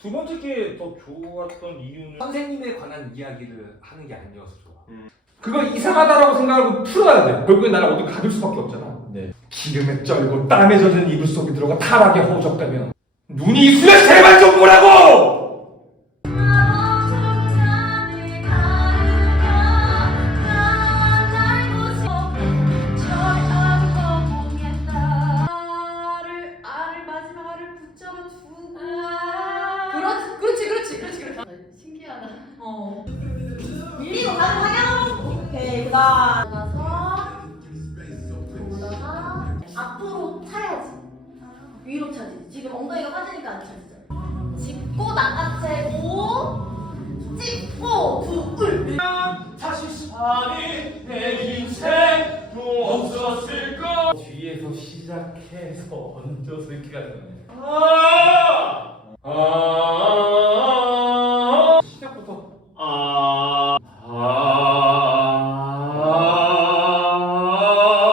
게 더 좋았던 이유는 선생님에 관한 이야기를 하는 게 아니어서 좋아. 그거 이상하다라고 생각하고 풀어야 돼. 결국엔 나를 어디 가둘 수밖에 없잖아. 네. 기름에 쩔고 땀에 젖은 이불 속에 들어가 타락에 허우적대면 눈이 있으면 제발 좀 보라고! 붙잡아 밀리고 가는 방향. 오케이 그다음 나가서 돌다가 앞으로 차야지. 위로 차지. 지금 엉덩이가 빠지니까 안 차지죠. 짚고 낚아채고 짚고 둘. 다시 사니 내 인생도 없었을까 뒤에서 시작해서 얹어서 이렇게 가는 거네. 아